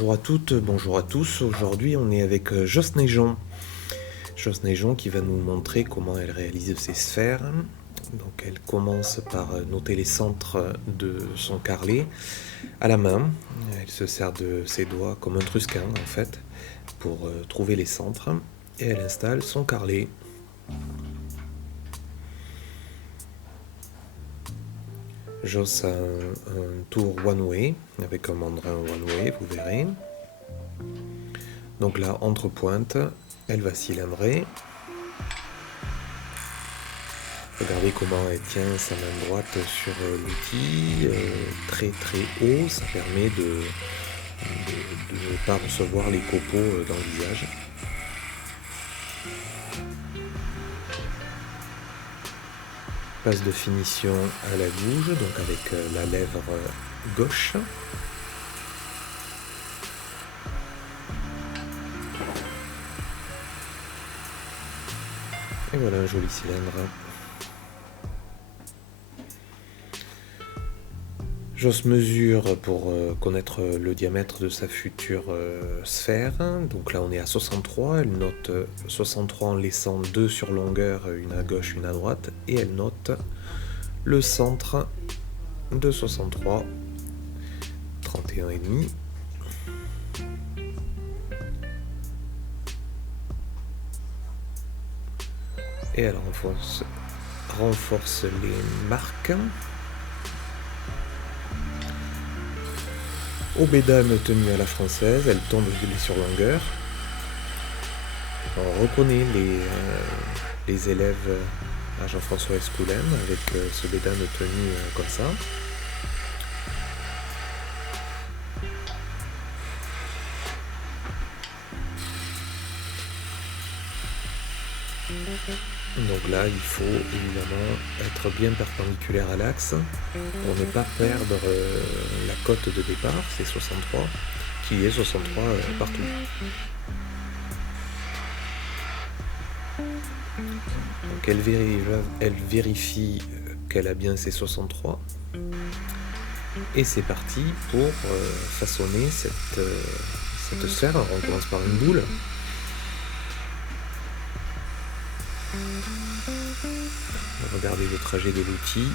Bonjour à toutes, bonjour à tous. Aujourd'hui, on est avec Joss Neigeon. Joss Neigeon qui va nous montrer comment elle réalise ses sphères. Donc, elle commence par noter les centres de son carrelet à la main. Elle se sert de ses doigts comme un trusquin en fait pour trouver les centres et elle installe son carrelet. Joss a un tour one way avec un mandrin one way, vous verrez. Donc là, entre pointes, elle va cylindrer. Regardez comment elle tient sa main droite sur l'outil, très très haut, ça permet de ne pas recevoir les copeaux dans le visage. Passe de finition à la gouge, donc avec la lèvre gauche. Et voilà un joli cylindre. Joss mesure pour connaître le diamètre de sa future sphère. Donc là on est à 63, elle note 63 en laissant 2 sur longueur, une à gauche, une à droite. Et elle note le centre de 63, 31,5. Et elle renforce les marques. Au bédane tenu à la française, elle tombe sur longueur. On reconnaît les élèves à Jean-François Escoulin avec ce bédane tenu comme ça. Donc là, il faut évidemment être bien perpendiculaire à l'axe pour ne pas perdre la cote de départ, c'est 63, qui est 63 partout. Donc elle vérifie qu'elle a bien ses 63. Et c'est parti pour façonner cette sphère. Alors, on commence par une boule. Regardez le trajet de l'outil.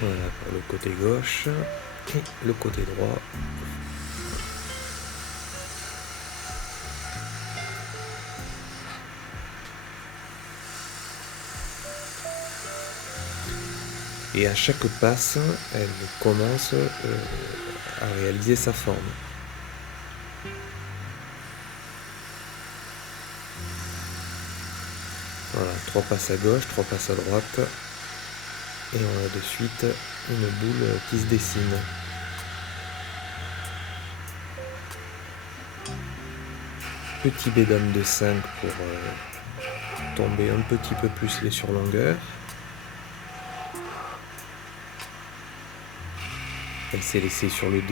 Voilà pour le côté gauche et le côté droit. Et à chaque passe, elle commence à réaliser sa forme. Voilà, 3 passes à gauche, 3 passes à droite. Et on a de suite une boule qui se dessine. Petit bédane de 5 pour tomber un petit peu plus les surlongueurs. Elle s'est laissée sur le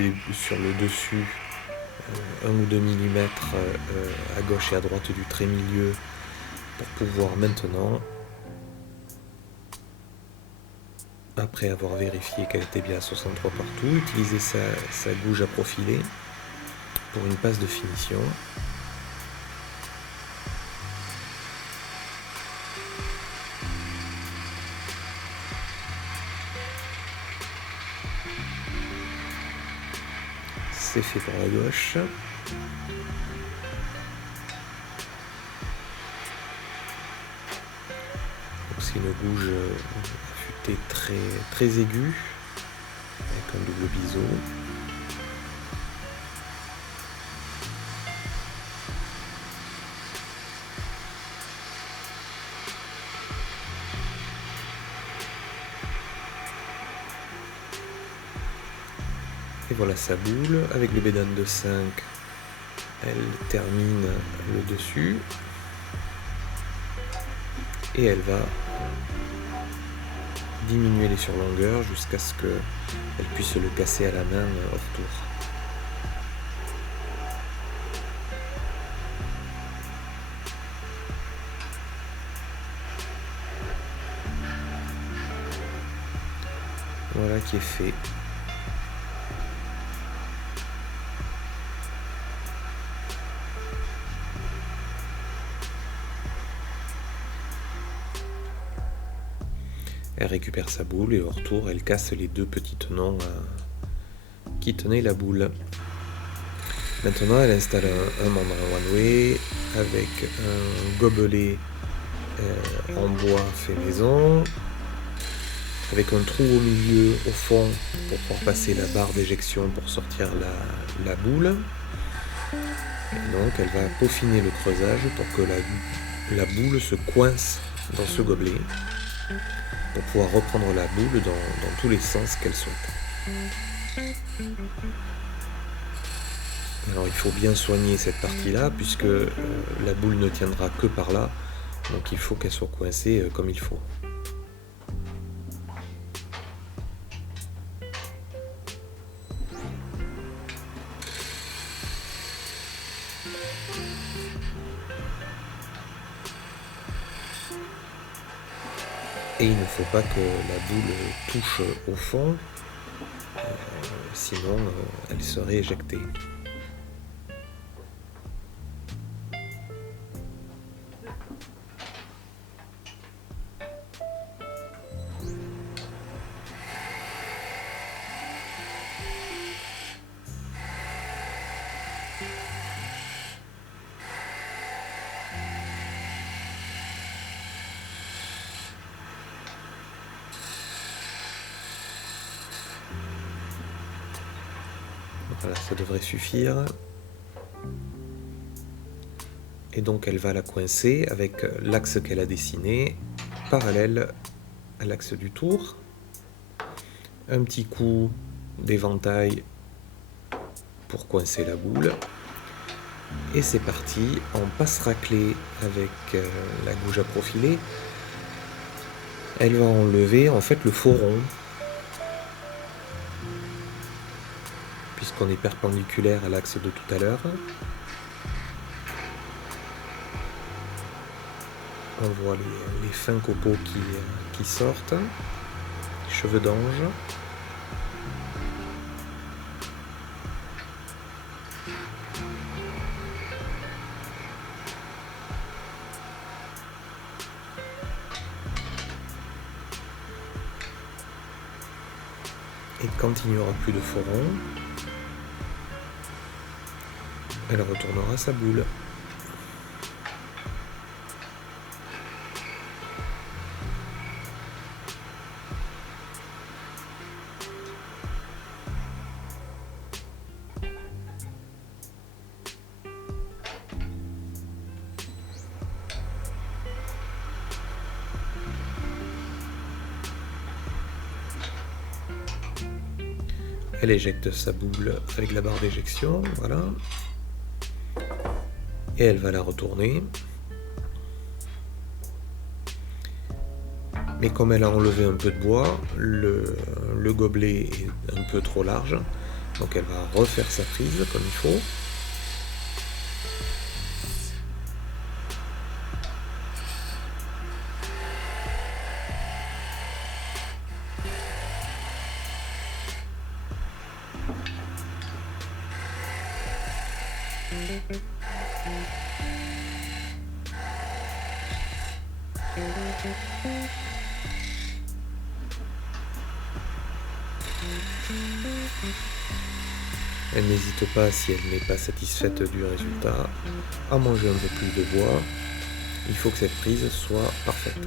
dessus 1 ou 2 mm à gauche et à droite du trait milieu pour pouvoir maintenant, après avoir vérifié qu'elle était bien à 63 partout, utiliser sa gouge à profiler pour une passe de finition. C'est fait pour la gauche. C'est une gouge affûtée très aiguë avec un double biseau. Et voilà sa boule avec le bédane de 5. Elle termine le dessus et elle va diminuer les surlongueurs jusqu'à ce qu'elle puisse le casser à la main hors tour. Voilà qui est fait. Elle récupère sa boule et au retour, elle casse les deux petits tenons qui tenaient la boule. Maintenant, elle installe un mandrin one-way avec un gobelet en bois fait maison, avec un trou au milieu, au fond, pour pouvoir passer la barre d'éjection pour sortir la boule. Et donc, elle va peaufiner le creusage pour que la boule se coince dans ce gobelet, pour pouvoir reprendre la boule dans tous les sens qu'elle souhaite. Alors il faut bien soigner cette partie-là, puisque la boule ne tiendra que par là, donc il faut qu'elle soit coincée comme il faut. Et il ne faut pas que la boule touche au fond, sinon elle serait éjectée. Voilà, ça devrait suffire. Et donc elle va la coincer avec l'axe qu'elle a dessiné, parallèle à l'axe du tour. Un petit coup d'éventail pour coincer la boule. Et c'est parti, on passe raclée avec la gouge à profiler. Elle va enlever en fait le faux rond, puisqu'on est perpendiculaire à l'axe de tout à l'heure. On voit les fins copeaux qui sortent, les cheveux d'ange. Et quand il n'y aura plus de faux rond, elle retournera sa boule. Elle éjecte sa boule avec la barre d'éjection, voilà. Et elle va la retourner. Mais comme elle a enlevé un peu de bois, le gobelet est un peu trop large. Donc elle va refaire sa prise comme il faut. Elle n'hésite pas, si elle n'est pas satisfaite du résultat, à manger un peu plus de bois. Il faut que cette prise soit parfaite.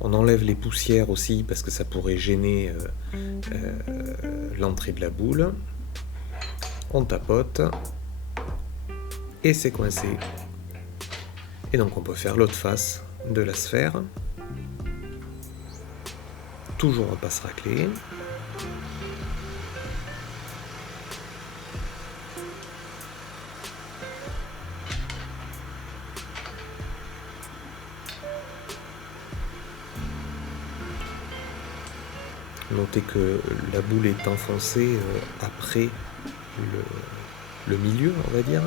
On enlève les poussières aussi parce que ça pourrait gêner l'entrée de la boule. On tapote et c'est coincé. Et donc on peut faire l'autre face de la sphère. Toujours en passe raclée. Notez que la boule est enfoncée après le milieu, on va dire,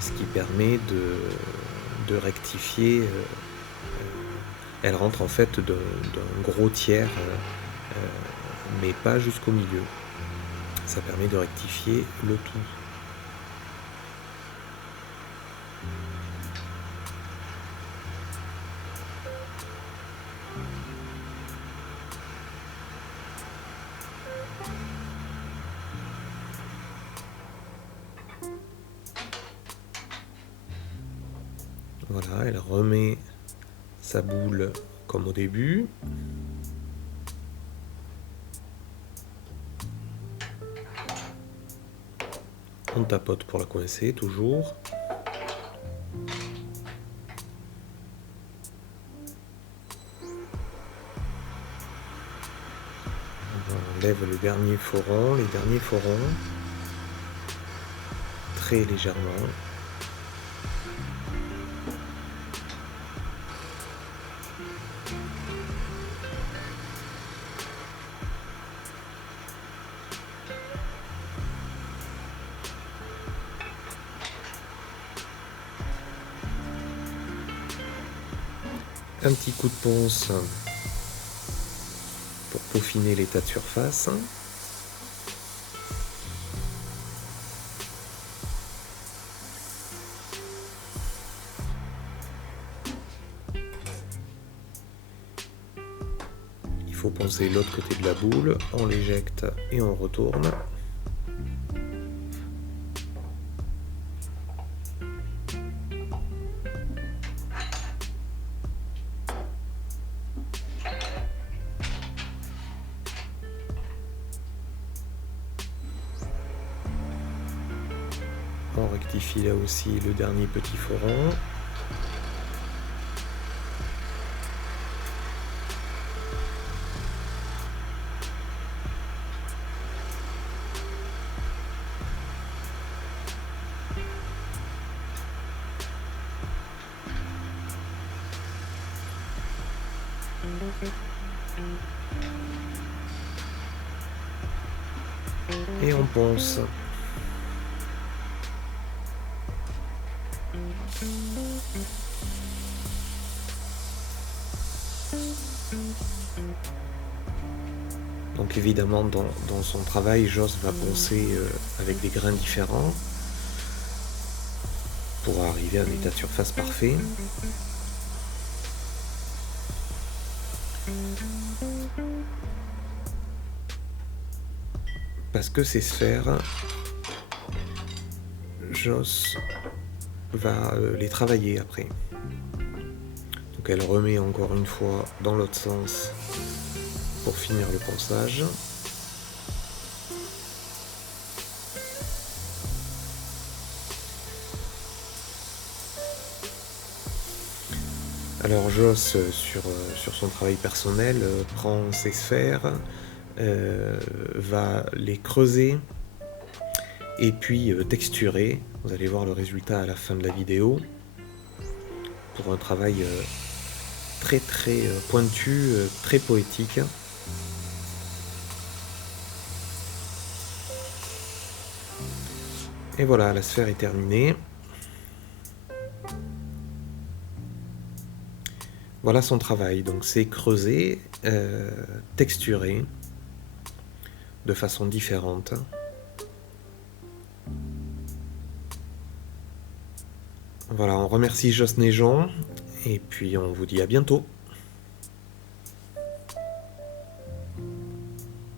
ce qui permet de rectifier. Elle rentre en fait d'un gros tiers, mais pas jusqu'au milieu. Ça permet de rectifier le tout. Voilà, elle remet sa boule comme au début. On tapote pour la coincer, toujours. On enlève le dernier foron, les derniers forons, très légèrement. Un petit coup de ponce pour peaufiner l'état de surface. Il faut poncer l'autre côté de la boule, on l'éjecte et on retourne. On rectifie là aussi le dernier petit foron. Et on ponce. Donc évidemment dans son travail, Joss va poncer avec des grains différents pour arriver à un état de surface parfait. Parce que ces sphères, Joss va les travailler après. Donc elle remet encore une fois dans l'autre sens pour finir le ponçage. Alors Joss, sur son travail personnel, prend ces sphères, va les creuser et puis texturer. Vous allez voir le résultat à la fin de la vidéo pour un travail très pointu, très poétique. Et voilà, la sphère est terminée. Voilà son travail, donc c'est creuser, texturer de façon différente. Voilà, on remercie Joss Neigeon et puis on vous dit à bientôt.